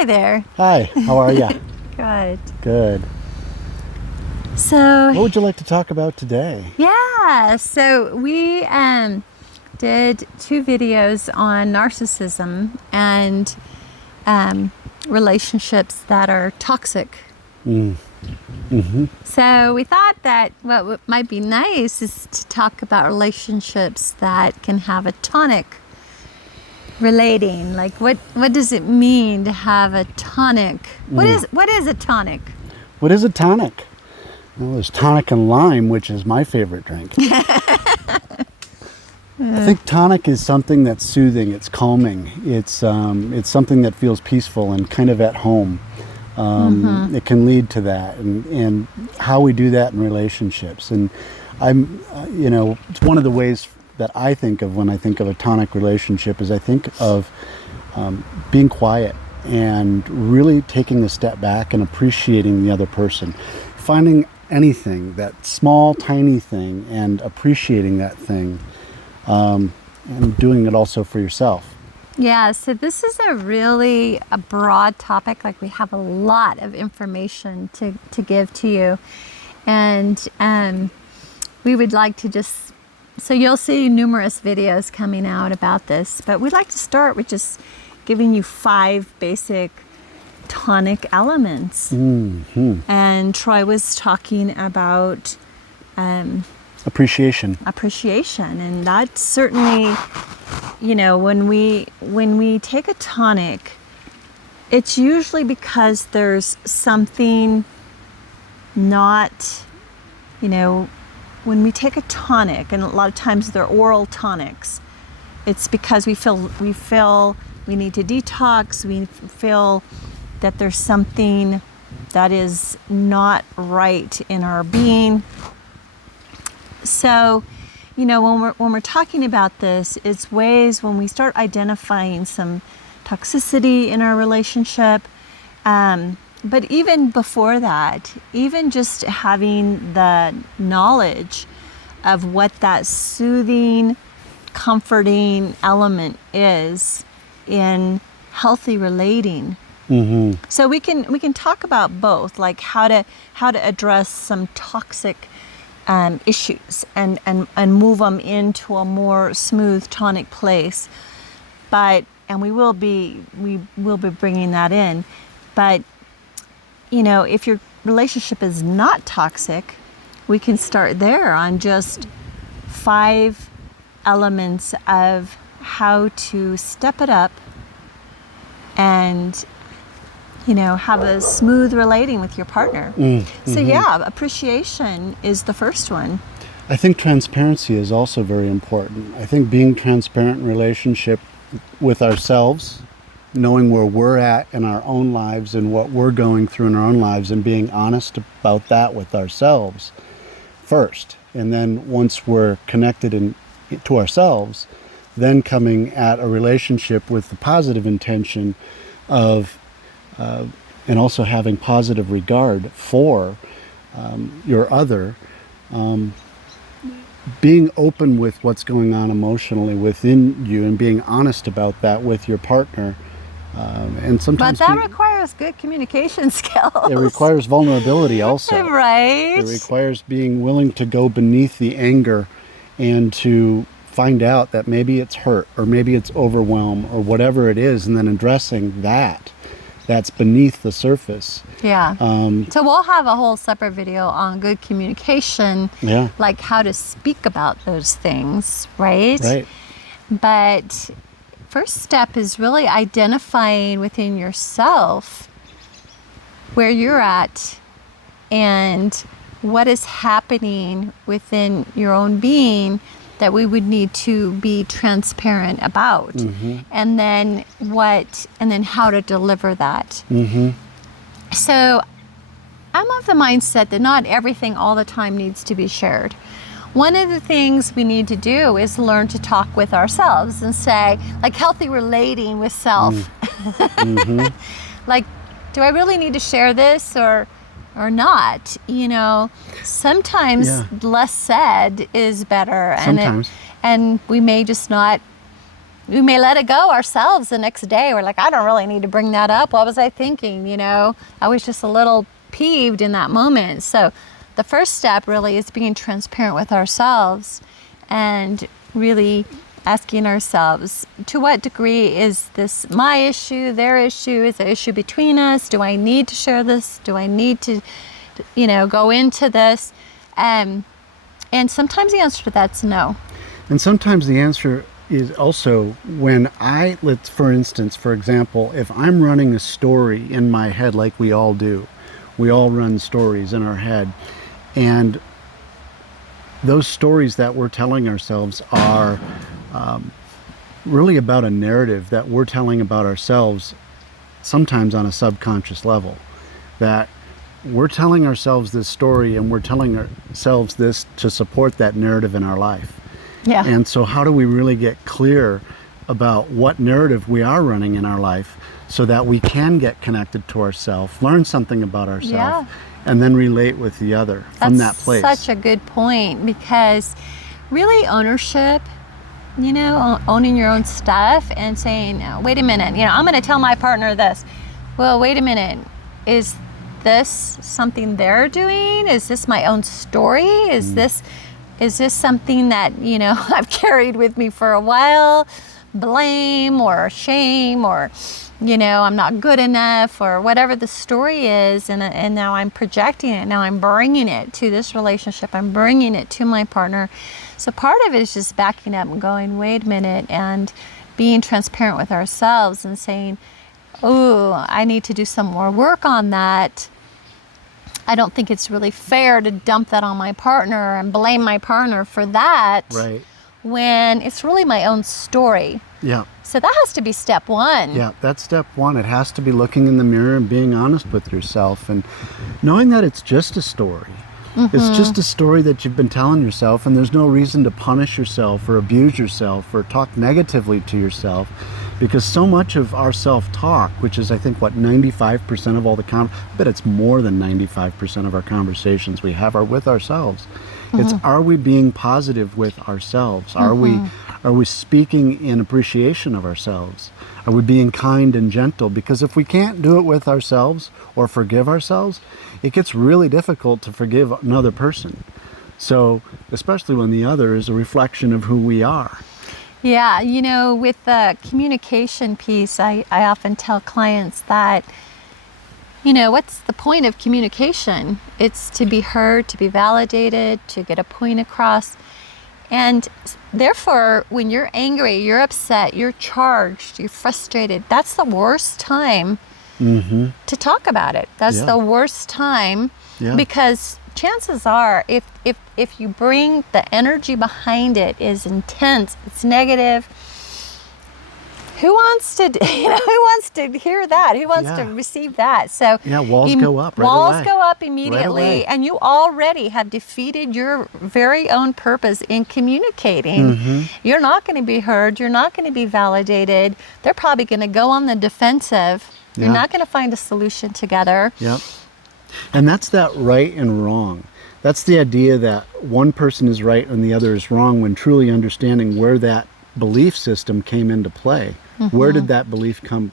Hi there. Hi, how are you? Good. Good. So, What would you like to talk about today? yeah, so we did 2 videos on narcissism and relationships that are toxic. So we thought that what might be nice is to talk about relationships that can have a tonic relating. Like what does it mean to have a tonic? What is a tonic? What is a tonic? Well, there's tonic and lime, which is my favorite drink. I think tonic is something that's soothing, it's calming, it's something that feels peaceful and kind of at home. It can lead to that, and how we do that in relationships. And it's one of the ways that I think of when I think of a tonic relationship is I think of being quiet and really taking a step back and appreciating the other person, finding anything, that small, tiny thing, and appreciating that thing, and doing it also for yourself. Yeah, so this is a broad topic. Like we have a lot of information to give to you. And we would like to so you'll see numerous videos coming out about this, but we'd like to start with just giving you 5 basic tonic elements. And Troy was talking about Appreciation. And that's certainly, when we take a tonic, it's usually because there's something not, when we take a tonic, and a lot of times they're oral tonics, it's because we feel we need to detox, we feel that there's something that is not right in our being. So, when we're talking about this, it's ways when we start identifying some toxicity in our relationship. But even before that, even just having the knowledge of what that soothing, comforting element is in healthy relating. So we can talk about both, like how to address some toxic issues and move them into a more smooth tonic place. And we will be bringing that in. But if your relationship is not toxic, we can start there on just 5 elements of how to step it up and have a smooth relating with your partner. So yeah, appreciation is the first one. I think transparency is also very important. I think being transparent in relationship with ourselves, knowing where we're at in our own lives and what we're going through in our own lives, and being honest about that with ourselves first. And then once we're connected to ourselves, then coming at a relationship with the positive intention of and also having positive regard for your other, being open with what's going on emotionally within you and being honest about that with your partner. And sometimes but that requires good communication skills. It requires vulnerability also. Right. It requires being willing to go beneath the anger and to find out that maybe it's hurt or maybe it's overwhelm or whatever it is, and then addressing that's beneath the surface. Yeah. So we'll have a whole separate video on good communication, like how to speak about those things, right? Right. But first step is really identifying within yourself where you're at and what is happening within your own being that we would need to be transparent about, and then how to deliver that. So I'm of the mindset that not everything all the time needs to be shared. One of the things we need to do is learn to talk with ourselves and say, like healthy relating with self. Like, do I really need to share this or not? Sometimes less said is better. Sometimes. And we may just not, we may let it go ourselves the next day. We're like, I don't really need to bring that up. What was I thinking? I was just a little peeved in that moment. So the first step really is being transparent with ourselves and really asking ourselves, to what degree is this my issue, their issue? Is it an issue between us? Do I need to share this? Do I need to, go into this? And sometimes the answer to that's no. And sometimes the answer is also when for example, if I'm running a story in my head, like we all do, we all run stories in our head, and those stories that we're telling ourselves are really about a narrative that we're telling about ourselves, sometimes on a subconscious level, that we're telling ourselves this story and we're telling ourselves this to support that narrative in our life. Yeah. And so how do we really get clear about what narrative we are running in our life so that we can get connected to ourselves, learn something about ourselves, Yeah. and then relate with the other from that place? That's such a good point, because really ownership, owning your own stuff and saying, wait a minute, I'm going to tell my partner this. Well, wait a minute. Is this something they're doing? Is this my own story? Is this something that, I've carried with me for a while? Blame or shame or, I'm not good enough or whatever the story is. And now I'm projecting it. Now I'm bringing it to this relationship. I'm bringing it to my partner. So part of it is just backing up and going, wait a minute, and being transparent with ourselves and saying, oh, I need to do some more work on that. I don't think it's really fair to dump that on my partner and blame my partner for that. Right. When it's really my own story. Yeah. So that has to be step one. Yeah, that's step one. It has to be looking in the mirror and being honest with yourself and knowing that it's just a story. Mm-hmm. It's just a story that you've been telling yourself, and there's no reason to punish yourself or abuse yourself or talk negatively to yourself, because so much of our self-talk, which is I think 95% of all the but it's more than 95% of our conversations we have are with ourselves. Mm-hmm. It's, are we being positive with ourselves? Mm-hmm. Are we speaking in appreciation of ourselves? Are we being kind and gentle? Because if we can't do it with ourselves or forgive ourselves, it gets really difficult to forgive another person. So, especially when the other is a reflection of who we are. Yeah, with the communication piece, I often tell clients that, what's the point of communication? It's to be heard, to be validated, to get a point across. And therefore, when you're angry, you're upset, you're charged, you're frustrated, that's the worst time to talk about it. That's the worst time, because chances are, if you bring the energy behind it is intense, it's negative, who wants to hear that? Who wants to receive that? So walls go up right walls away. go up immediately, right away. And you already have defeated your very own purpose in communicating. Mm-hmm. You're not going to be heard. You're not going to be validated. They're probably going to go on the defensive. Yeah. You're not going to find a solution together. Yep. And that's that right and wrong. That's the idea that one person is right and the other is wrong, when truly understanding where that belief system came into play. Mm-hmm. Where did that belief come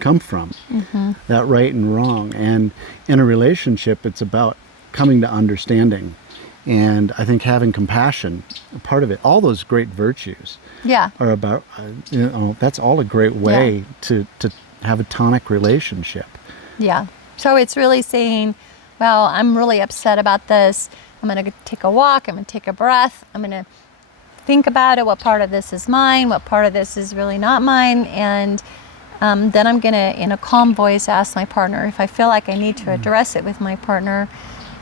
from? Mm-hmm. That right and wrong. And in a relationship, it's about coming to understanding. And I think having compassion, part of it, all those great virtues are about, that's all a great way to have a tonic relationship. Yeah. So it's really saying, well, I'm really upset about this. I'm going to take a walk. I'm going to take a breath. I'm going to think about it. What part of this is mine? What part of this is really not mine? And then I'm going to, in a calm voice, ask my partner if I feel like I need to address it with my partner.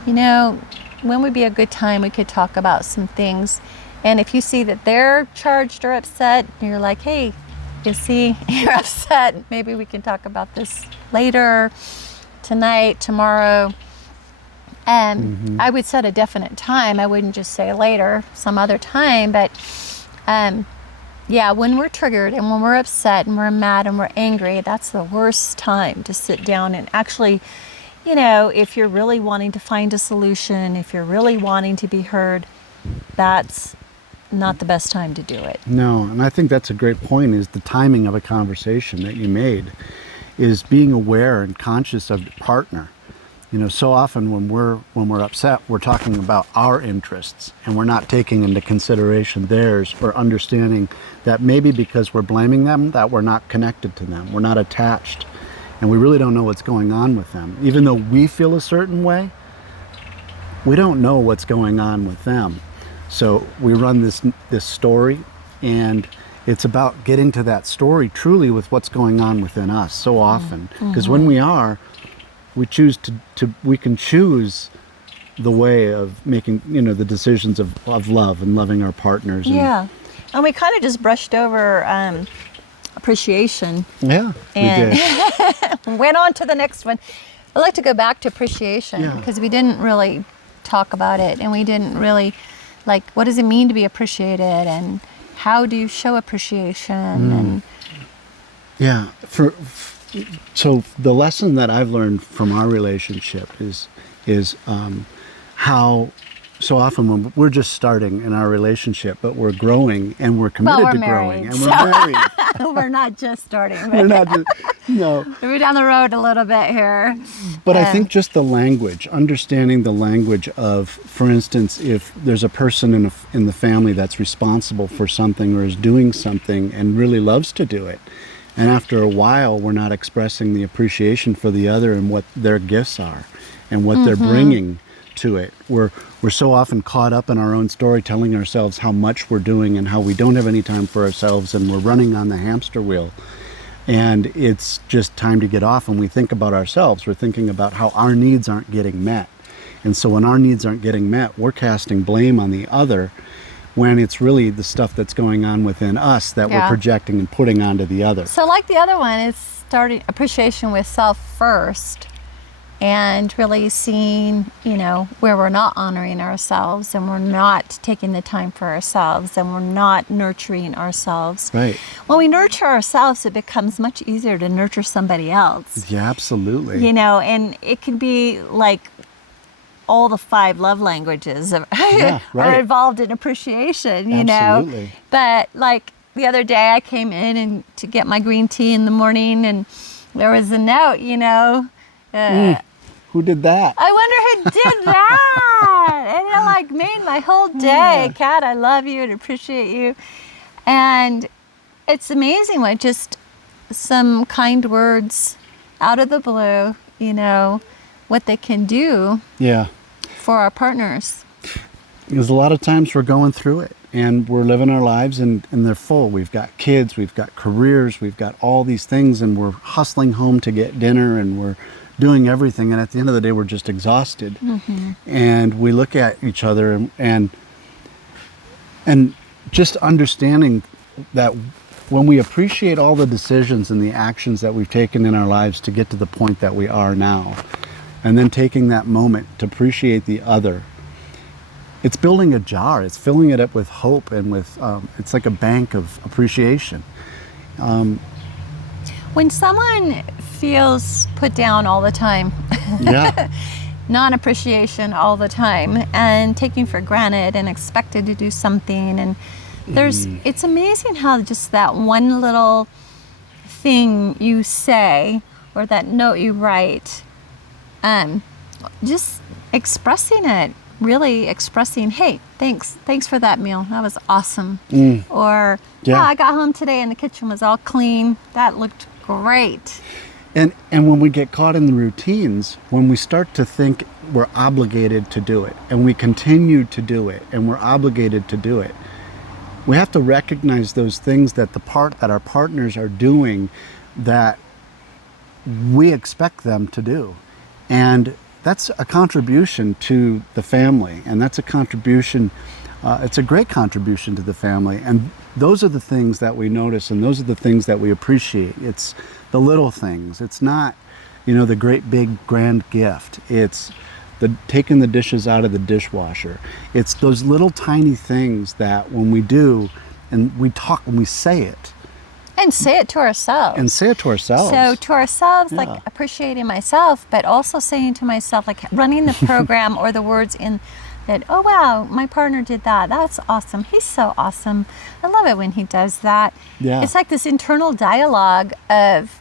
When would be a good time we could talk about some things? And if you see that they're charged or upset, you're like, hey, you see you're upset. Maybe we can talk about this later, tonight, tomorrow. And I would set a definite time. I wouldn't just say later, some other time. But when we're triggered and when we're upset and we're mad and we're angry, that's the worst time to sit down and actually, if you're really wanting to find a solution, if you're really wanting to be heard, that's not the best time to do it. No, and I think that's a great point, is the timing of a conversation that you made, is being aware and conscious of your partner. So often when we're upset, we're talking about our interests and we're not taking into consideration theirs, or understanding that maybe because we're blaming them, that we're not connected to them, we're not attached, and we really don't know what's going on with them. Even though we feel a certain way, we don't know what's going on with them. So we run this story, and it's about getting to that story truly with what's going on within us so often. Because when we can choose the way of making, the decisions of love and loving our partners. Yeah. And we kind of just brushed over appreciation. Yeah, and we did. went on to the next one. I'd like to go back to appreciation, because we didn't really talk about it, and we didn't really, what does it mean to be appreciated, and how do you show appreciation? And yeah, so the lesson that I've learned from our relationship is how so often when we're just starting in our relationship, but we're growing and we're committed we're to married, growing, and we're married. we're not just starting. We're not just, no. We're down the road a little bit here. But I think just the language, understanding the language of, for instance, if there's a person in the family that's responsible for something or is doing something and really loves to do it, and after a while we're not expressing the appreciation for the other and what their gifts are and what they're bringing to it. We're so often caught up in our own story, telling ourselves how much we're doing and how we don't have any time for ourselves, and we're running on the hamster wheel. And it's just time to get off. When we think about ourselves, we're thinking about how our needs aren't getting met. And so when our needs aren't getting met, we're casting blame on the other, when it's really the stuff that's going on within us that we're projecting and putting onto the other. So like the other one, is starting appreciation with self first, and really seeing, where we're not honoring ourselves, and we're not taking the time for ourselves, and we're not nurturing ourselves. Right. When we nurture ourselves, it becomes much easier to nurture somebody else. Yeah, absolutely. And it could be like all the 5 love languages are involved in appreciation, Absolutely. know. But like the other day, I came in to get my green tea in the morning, and there was a note, Who did that? I wonder who did that. And it made my whole day. Kat, I love you and appreciate you. And it's amazing what just some kind words out of the blue, what they can do for our partners. Because a lot of times we're going through it and we're living our lives and they're full. We've got kids, we've got careers, we've got all these things, and we're hustling home to get dinner, and we're doing everything, and at the end of the day we're just exhausted. And we look at each other and just understanding that when we appreciate all the decisions and the actions that we've taken in our lives to get to the point that we are now, and then taking that moment to appreciate the other, it's building a jar, it's filling it up with hope and with it's like a bank of appreciation. When someone feels put down all the time, non-appreciation all the time, and taken for granted and expected to do something, and it's amazing how just that one little thing you say or that note you write, just expressing it, really expressing, hey, thanks for that meal, that was awesome. Or I got home today and the kitchen was all clean, that looked great. And when we get caught in the routines, when we start to think we're obligated to do it, and we continue to do it, and we're obligated to do it, we have to recognize those things that our partners are doing that we expect them to do. And that's a contribution to the family, and that's a contribution, it's a great contribution to the family. And those are the things that we notice, and those are the things that we appreciate. It's the little things. It's not, the great big grand gift. It's taking the dishes out of the dishwasher. It's those little tiny things that when we do, and we talk, when we say it. And say it to ourselves. So to ourselves, like appreciating myself, but also saying to myself, like running the program or the words in that, oh wow, my partner did that. That's awesome. He's so awesome. I love it when he does that. Yeah. It's like this internal dialogue of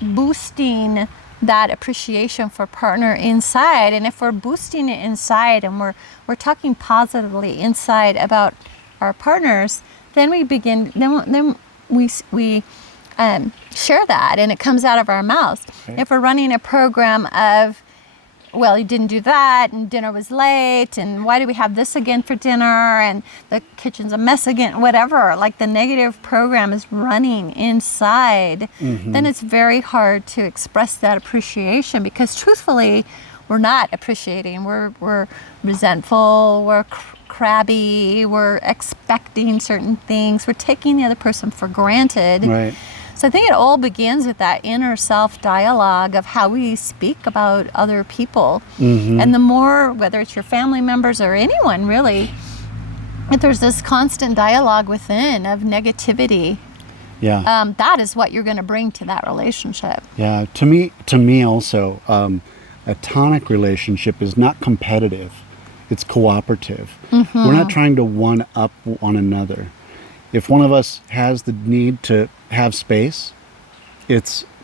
boosting that appreciation for partner inside. And if we're boosting it inside and we're talking positively inside about our partners, then we begin, then we share that, and it comes out of our mouths. Okay. If we're running a program of, well, you didn't do that, and dinner was late, and why do we have this again for dinner, and the kitchen's a mess again, whatever, like the negative program is running inside, then it's very hard to express that appreciation, because truthfully, we're not appreciating. We're resentful, we're crabby, we're expecting certain things, we're taking the other person for granted. Right. So I think it all begins with that inner self dialogue of how we speak about other people. And the more, whether it's your family members or anyone really, if there's this constant dialogue within of negativity, Yeah. that is what you're going to bring to that relationship. Yeah. To me also, a tonic relationship is not competitive. It's cooperative. We're not trying to one up one another. If one of us has the need to have space,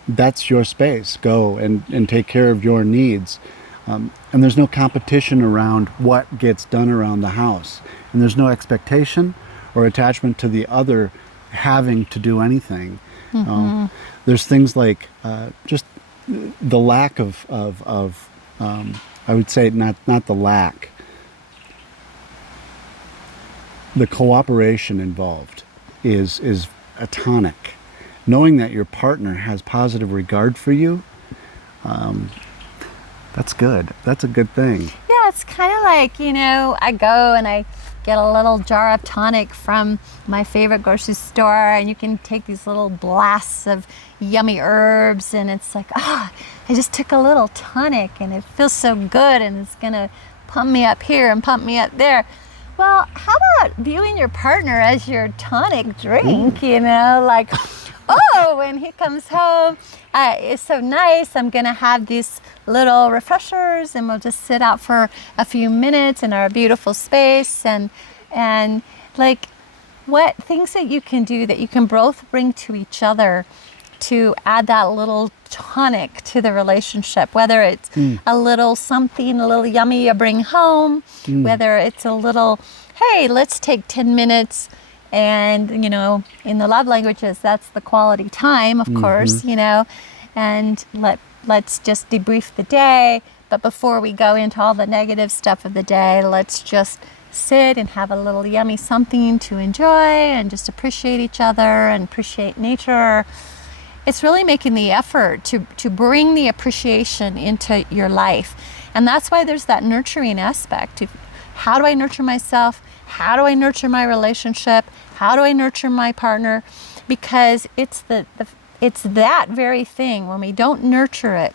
that's your space. Go and take care of your needs. And there's no competition around what gets done around the house. And there's no expectation or attachment to the other having to do anything. There's things like just the lack of I would say not the lack, the cooperation involved is a tonic. Knowing that your partner has positive regard for you, that's good. That's a good thing. Yeah, it's kind of like, I go and I get a little jar of tonic from my favorite grocery store, and you can take these little blasts of yummy herbs, and it's like, I just took a little tonic and it feels so good, and it's going to pump me up here and pump me up there. Well, how about viewing your partner as your tonic drink, like, oh, when he comes home, it's so nice. I'm going to have these little refreshers, and we'll just sit out for a few minutes in our beautiful space, and like, what things that you can do that you can both bring to each other to add that little tonic to the relationship, whether it's a little something, a little yummy you bring home, whether it's a little, hey, let's take 10 minutes and, in the love languages, that's the quality time, of course, and let's just debrief the day. But before we go into all the negative stuff of the day, let's just sit and have a little yummy something to enjoy and just appreciate each other and appreciate nature. It's really making the effort to bring the appreciation into your life. And that's why there's that nurturing aspect. How do I nurture myself? How do I nurture my relationship? How do I nurture my partner? Because it's that very thing. When we don't nurture it,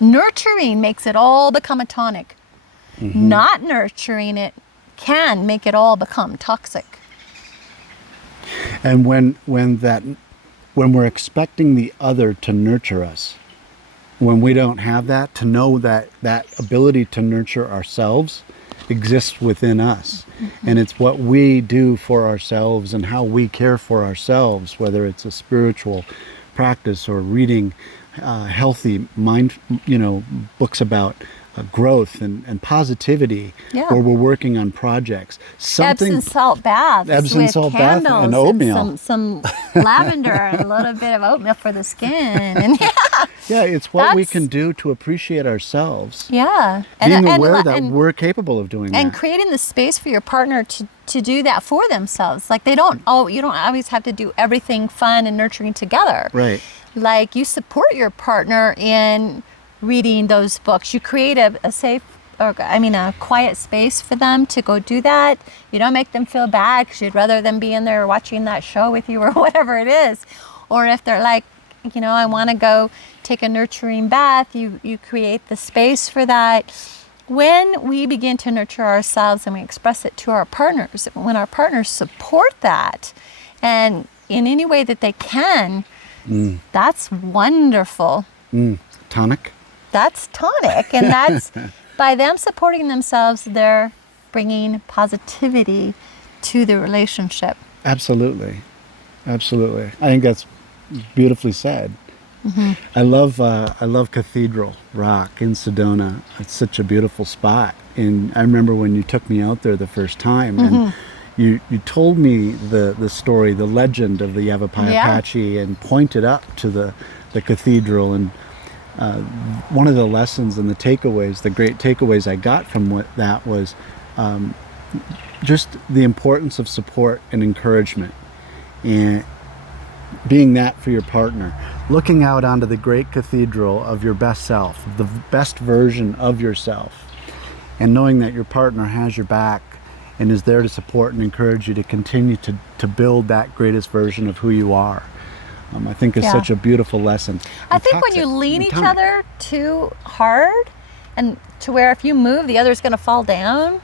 nurturing makes it all become a tonic. Not nurturing it can make it all become toxic. And when we're expecting the other to nurture us, when we don't have that, to know that ability to nurture ourselves exists within us. And it's what we do for ourselves and how we care for ourselves, whether it's a spiritual practice or reading healthy mind, books about growth and positivity, or we're working on projects. Epsom salt baths. Epsom with salt bath candles and oatmeal. Some lavender and a little bit of oatmeal for the skin. And yeah, it's what we can do to appreciate ourselves. Yeah. Being aware that we're capable of doing that. And creating the space for your partner to do that for themselves. Like you don't always have to do everything fun and nurturing together. Right. Like you support your partner in reading those books. You create a quiet space for them to go do that. You don't make them feel bad because you'd rather them be in there watching that show with you or whatever it is. Or if they're like, I want to go take a nurturing bath, you create the space for that. When we begin to nurture ourselves and we express it to our partners, when our partners support that and in any way that they can, that's wonderful. Tonic? That's tonic, and by them supporting themselves, they're bringing positivity to the relationship. Absolutely. Absolutely. I think that's beautifully said. I love Cathedral Rock in Sedona. It's such a beautiful spot. And I remember when you took me out there the first time, and you told me the story, the legend of the Yavapai Apache, and pointed up to the cathedral. And one of the lessons and the takeaways, the great takeaways I got from that was just the importance of support and encouragement, and being that for your partner, looking out onto the great cathedral of your best self, the best version of yourself, and knowing that your partner has your back and is there to support and encourage you to continue to build that greatest version of who you are. I think is such a beautiful lesson. I think when you lean each other too hard, and to where if you move, the other's going to fall down,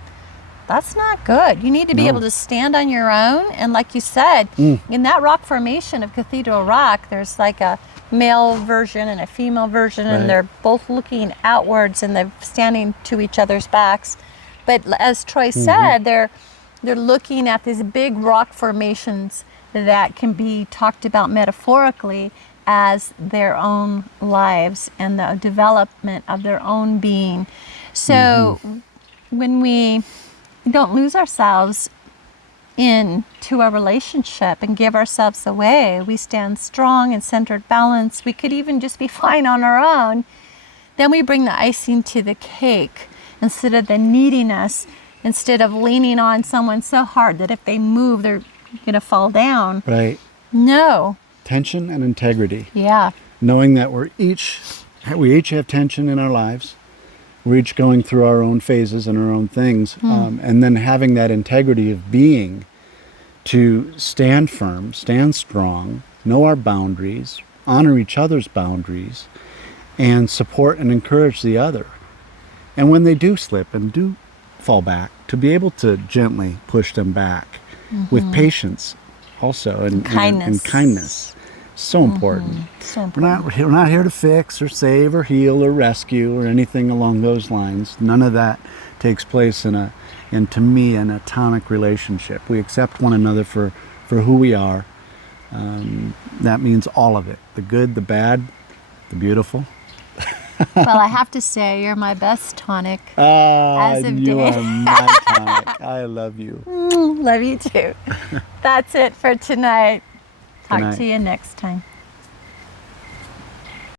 that's not good. You need to be able to stand on your own. And like you said, in that rock formation of Cathedral Rock, there's like a male version and a female version, and they're both looking outwards and they're standing to each other's backs. But as Troy said, they're looking at these big rock formations that can be talked about metaphorically as their own lives and the development of their own being. So when we don't lose ourselves into a relationship and give ourselves away, we stand strong and centered balance. We could even just be fine on our own. Then we bring the icing to the cake instead of the neediness, instead of leaning on someone so hard that if they move, they're going to fall down. Right. No. Tension and integrity. Yeah. Knowing that we each have tension in our lives. We're each going through our own phases and our own things. And then having that integrity of being to stand firm, stand strong, know our boundaries, honor each other's boundaries, and support and encourage the other. And when they do slip and do fall back, to be able to gently push them back with patience also, and kindness. And kindness. So important. So important. We're not here to fix or save or heal or rescue or anything along those lines. None of that takes place in to me, an atomic relationship. We accept one another for who we are. That means all of it. The good, the bad, the beautiful. Well, I have to say, you're my best tonic. As of you date. are my tonic. I love you. Love you too. That's it for tonight. Good Talk night. to you next time.